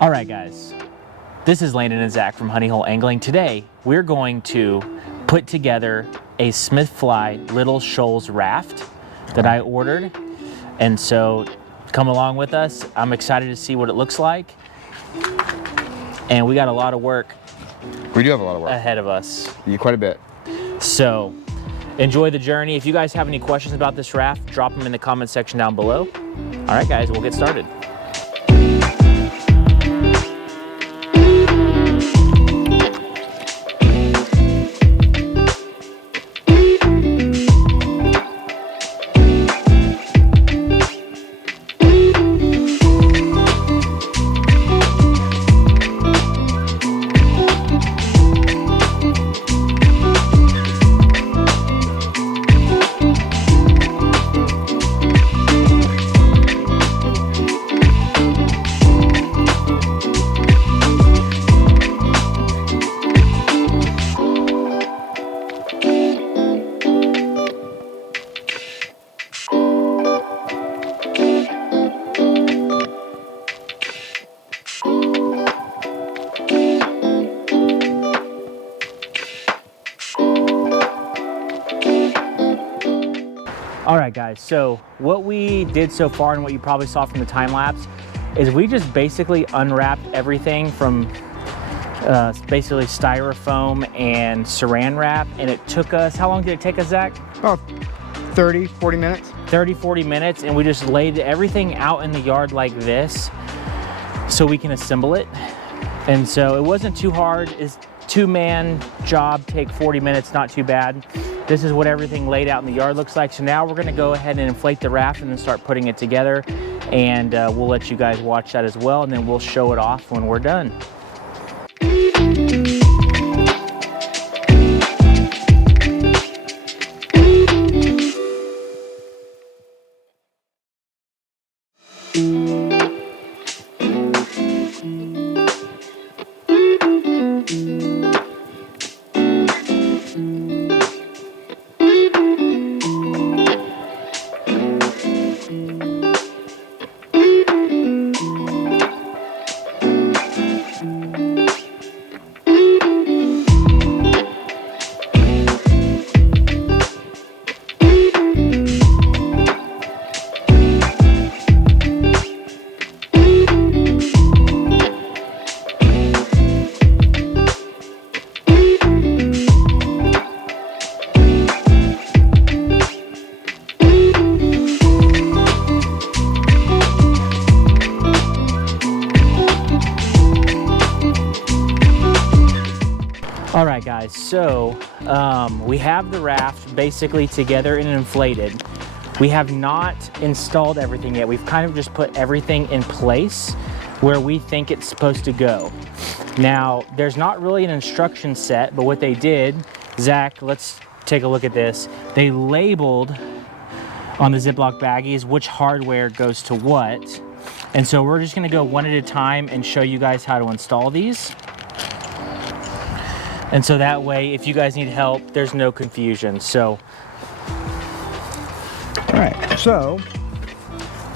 All right, guys, this is Landon and Zach from Honey Hole Angling. Today, we're going to put together a SmithFly Little Shoals Raft that I ordered. And so come along with us. I'm excited to see what it looks like. And we got a lot of work. We do have a lot of work ahead of us. Yeah, quite a bit. So enjoy the journey. If you guys have any questions about this raft, drop them in the comment section down below. All right, guys, we'll get started. All right, guys, so what we did so far and what you probably saw from the time lapse is we just basically unwrapped everything from basically styrofoam and saran wrap, and it took us, how long did it take us, Zach? About 30, 40 minutes. 30, 40 minutes, and we just laid everything out in the yard like this so we can assemble it. And so it wasn't too hard. It's two-man job, take 40 minutes, not too bad. This is what everything laid out in the yard looks like. So now we're gonna go ahead and inflate the raft and then start putting it together. And we'll let you guys watch that as well, and then we'll show it off when we're done. All right, guys, so we have the raft basically together and inflated. We have not installed everything yet. We've kind of just put everything in place where we think it's supposed to go. Now, there's not really an instruction set, but what they did, Zach, let's take a look at this. They labeled on the Ziploc baggies which hardware goes to what. And so we're just gonna go one at a time and show you guys how to install these. And so that way, if you guys need help, there's no confusion, so. All right, so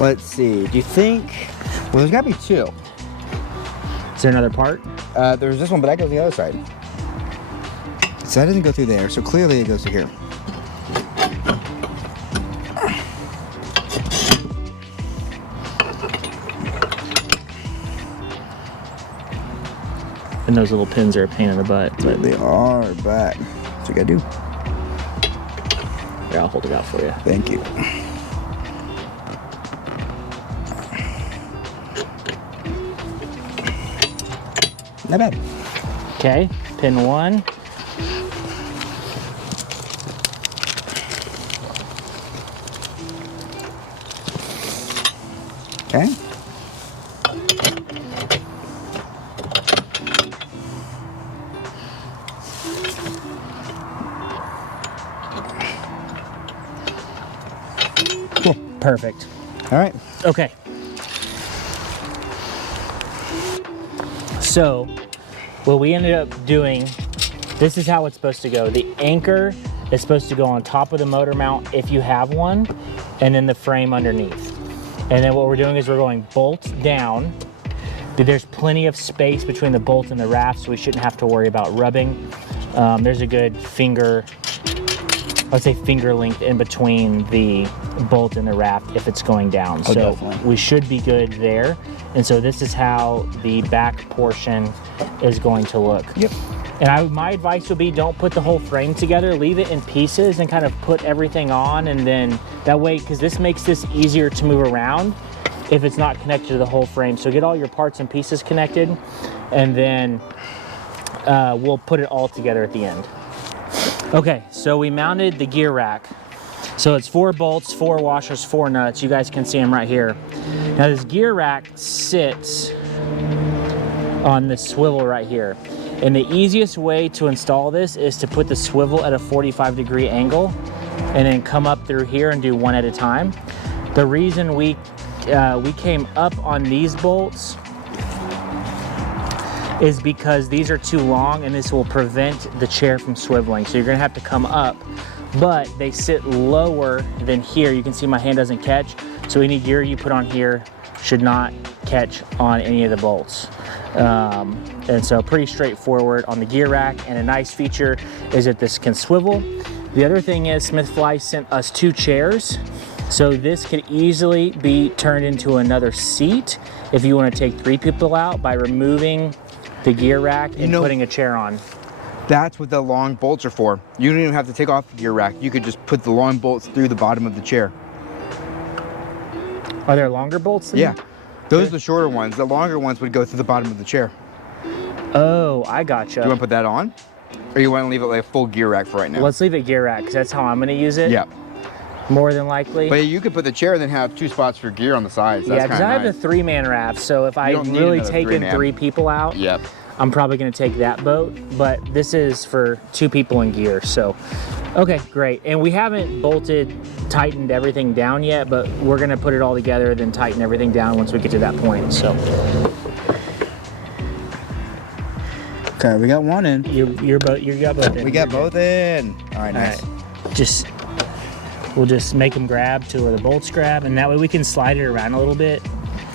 let's see. Do you think, well, there's gotta be two. Is there another part? There's this one, but that goes the other side. So that doesn't go through there, so clearly it goes through here. And those little pins are a pain in the butt. But they are, but that's what you gotta do. Here, I'll hold it out for you. Thank you. Not bad. Okay, pin one. Okay. Cool. Perfect. All right. Okay. So what we ended up doing, this is how it's supposed to go. The anchor is supposed to go on top of the motor mount if you have one, and then the frame underneath. And then what we're doing is we're going bolt down, There's plenty of space between the bolt and the raft, so we shouldn't have to worry about rubbing. There's a good finger, I'd say finger length in between the bolt and the raft if it's going down. Oh, so definitely. we should be good there. And so this is how the back portion is going to look. Yep. And my advice would be, don't put the whole frame together, leave it in pieces and kind of put everything on, and then that way, because this makes this easier to move around if it's not connected to the whole frame. So get all your parts and pieces connected, and then we'll put it all together at the end. Okay, so we mounted the gear rack. So it's 4 bolts, 4 washers, 4 nuts. You guys can see them right here. Now this gear rack sits on this swivel right here. And the easiest way to install this is to put the swivel at a 45-degree angle and then come up through here and do one at a time. The reason we came up on these bolts is because these are too long and this will prevent the chair from swiveling. So you're gonna have to come up, but they sit lower than here. You can see my hand doesn't catch. So any gear you put on here should not catch on any of the bolts. And so pretty straightforward on the gear rack, and a nice feature is that this can swivel. The other thing is SmithFly sent us 2 chairs. So this could easily be turned into another seat if you want to take 3 people out by removing the gear rack and putting a chair on. That's what the long bolts are for. You don't even have to take off the gear rack. You could just put the long bolts through the bottom of the chair. Are there longer bolts? Yeah. Those are the shorter ones. The longer ones would go through the bottom of the chair. Oh, I gotcha. Do you want to put that on? Or you want to leave it like a full gear rack for right now? Let's leave it gear rack, because that's how I'm going to use it. Yeah. More than likely. But you could put the chair and then have 2 spots for gear on the sides. Yeah, because I have the 3-man raft, so if I'm really taking 3 people out, yep, I'm probably going to take that boat. But this is for 2 people in gear, so okay, great. And we haven't tightened everything down yet, but we're going to put it all together, then tighten everything down once we get to that point. So okay, we got one in. you got both in. We got both in. All right, nice. All right. We'll just make them grab to where the bolts grab, and that way we can slide it around a little bit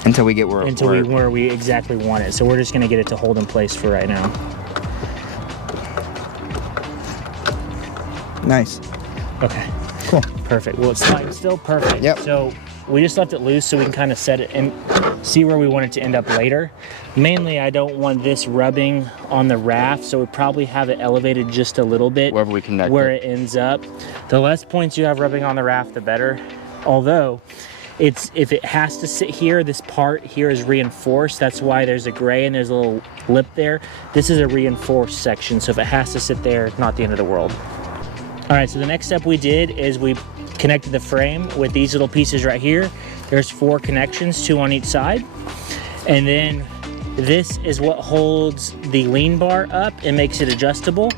until we get where we exactly want it. So we're just going to get it to hold in place for right now. Nice. Okay. Cool. Perfect. Well, it's sliding still. Perfect. Yep. So we just left it loose so we can kind of set it and see where we want it to end up later. Mainly, I don't want this rubbing on the raft, so we probably have it elevated just a little bit. Wherever we connect where it ends up. The less points you have rubbing on the raft, the better. Although, if it has to sit here, this part here is reinforced. That's why there's a gray and there's a little lip there. This is a reinforced section, so if it has to sit there, it's not the end of the world. All right, so the next step we did is we connected the frame with these little pieces right here. There's 4 connections, 2 on each side. And then this is what holds the lean bar up and makes it adjustable.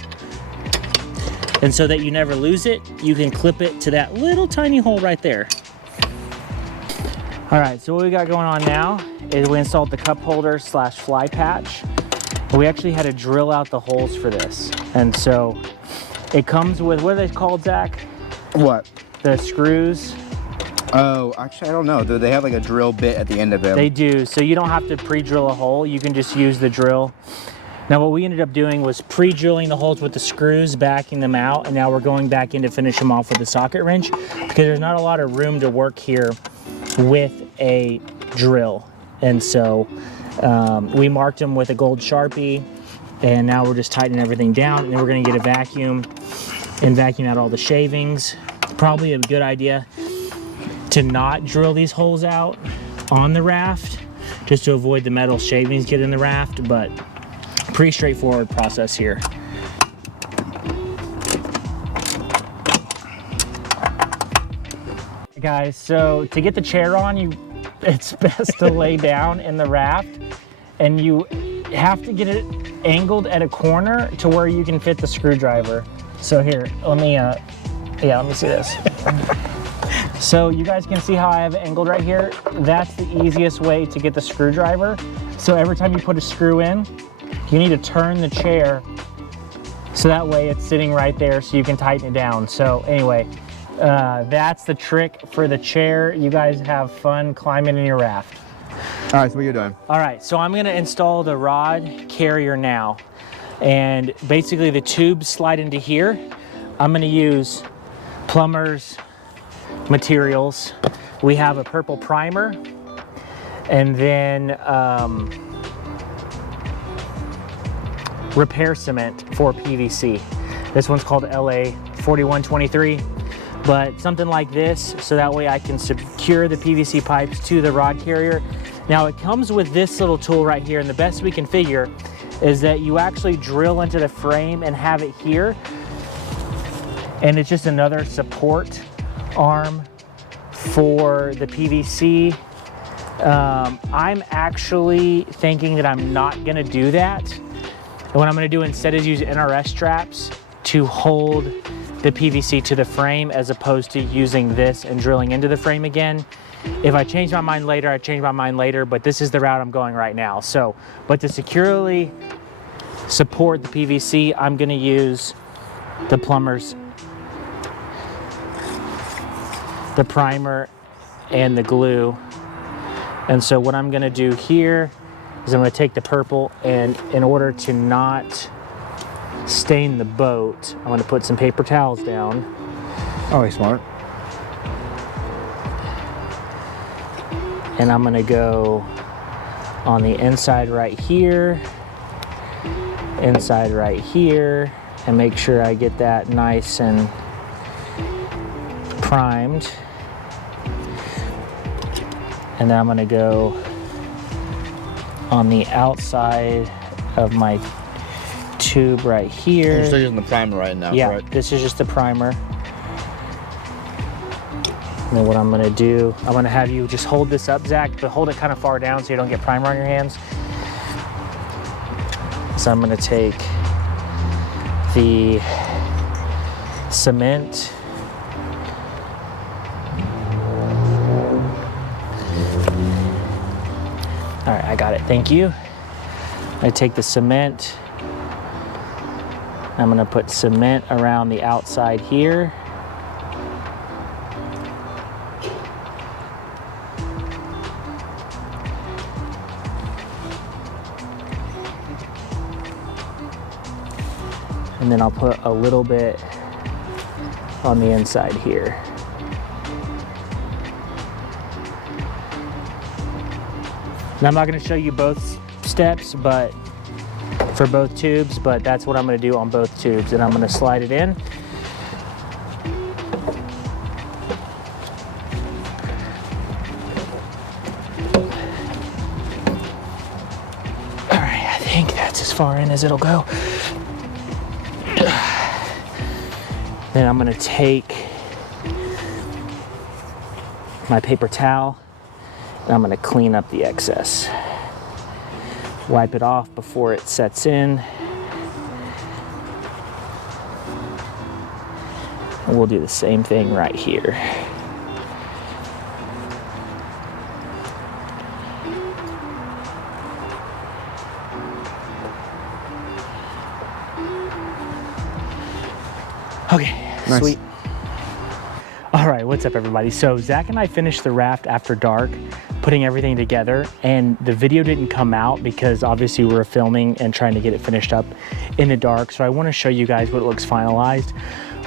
And so that you never lose it, you can clip it to that little tiny hole right there. All right, so what we got going on now is we installed the cup holder / fly patch. We actually had to drill out the holes for this. And so it comes with, what are they called, Zach? What? The screws. Oh, actually, I don't know. Do they have like a drill bit at the end of them? They do, so you don't have to pre-drill a hole. You can just use the drill. Now what we ended up doing was pre-drilling the holes with the screws, backing them out, and now we're going back in to finish them off with the socket wrench, because there's not a lot of room to work here with a drill. And so we marked them with a gold Sharpie, and now we're just tightening everything down, and then we're gonna get a vacuum and vacuum out all the shavings. Probably a good idea to not drill these holes out on the raft, just to avoid the metal shavings get in the raft, but pretty straightforward process here. Guys, so to get the chair on, it's best to lay down in the raft, and you have to get it angled at a corner to where you can fit the screwdriver. So here, let me see this. So you guys can see how I have it angled right here. That's the easiest way to get the screwdriver. So every time you put a screw in, you need to turn the chair so that way it's sitting right there so you can tighten it down. So anyway, that's the trick for the chair. You guys have fun climbing in your raft. All right, so what are you doing? All right, so I'm gonna install the rod carrier now. And basically the tubes slide into here. I'm gonna use plumber's materials. We have a purple primer and then repair cement for PVC. This one's called LA 4123, but something like this, so that way I can secure the PVC pipes to the rod carrier. Now it comes with this little tool right here, and the best we can figure is that you actually drill into the frame and have it here, and it's just another support arm for the PVC. I'm actually thinking that I'm not gonna do that. And what I'm gonna do instead is use NRS straps to hold the PVC to the frame, as opposed to using this and drilling into the frame again. If I change my mind later, I change my mind later, but this is the route I'm going right now. So, but to securely support the PVC, I'm gonna use the plumber's, the primer and the glue. And so what I'm gonna do here is I'm gonna take the purple, and in order to not stain the boat, I'm gonna put some paper towels down. Always smart. And I'm gonna go on the inside right here, inside right here, and make sure I get that nice and primed. And then I'm gonna go on the outside of my tube right here. You're still using the primer right now, yeah, right? This is just the primer. And then what I'm gonna do, I'm gonna have you just hold this up, Zach, but hold it kind of far down so you don't get primer on your hands. So I'm gonna take the cement. All right, I got it, thank you. I take the cement. I'm gonna put cement around the outside here. And then I'll put a little bit on the inside here. And I'm not gonna show you both steps, but for both tubes, but that's what I'm gonna do on both tubes. And I'm gonna slide it in. All right, I think that's as far in as it'll go. Then I'm gonna take my paper towel and I'm gonna clean up the excess. Wipe it off before it sets in. And we'll do the same thing right here. Okay, nice. Sweet. All right, what's up everybody? So Zach and I finished the raft after dark, putting everything together, and the video didn't come out because obviously we were filming and trying to get it finished up in the dark. So I wanna show you guys what it looks finalized.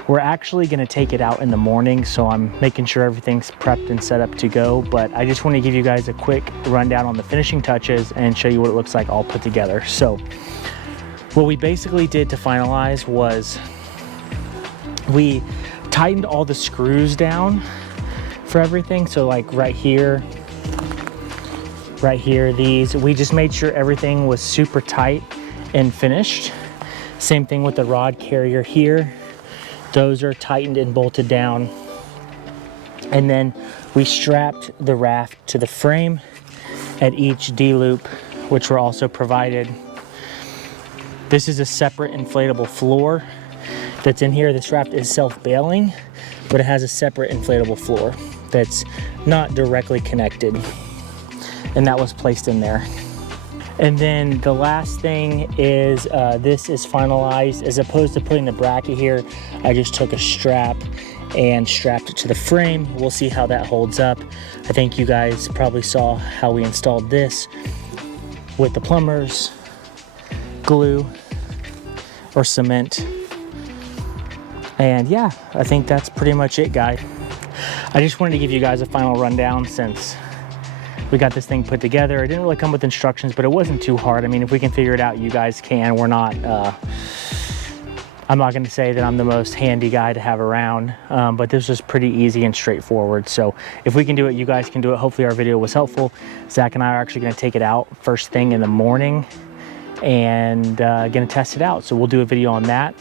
We're actually gonna take it out in the morning, so I'm making sure everything's prepped and set up to go, but I just wanna give you guys a quick rundown on the finishing touches and show you what it looks like all put together. So what we basically did to finalize was we tightened all the screws down for everything. So like right here, these, we just made sure everything was super tight and finished. Same thing with the rod carrier here. Those are tightened and bolted down. And then we strapped the raft to the frame at each D-loop, which were also provided. This is a separate inflatable floor that's in here. This raft is self-bailing, but it has a separate inflatable floor that's not directly connected, and that was placed in there. And then the last thing is this is finalized. As opposed to putting the bracket here, I just took a strap and strapped it to the frame. We'll see how that holds up. I think you guys probably saw how we installed this with the plumbers, glue, or cement. And yeah, I think that's pretty much it, guys. I just wanted to give you guys a final rundown since we got this thing put together. It didn't really come with instructions, but it wasn't too hard. I mean, if we can figure it out, you guys can. We're not, I'm not gonna say that I'm the most handy guy to have around, but this was pretty easy and straightforward. So if we can do it, you guys can do it. Hopefully our video was helpful. Zach and I are actually gonna take it out first thing in the morning and gonna test it out. So we'll do a video on that.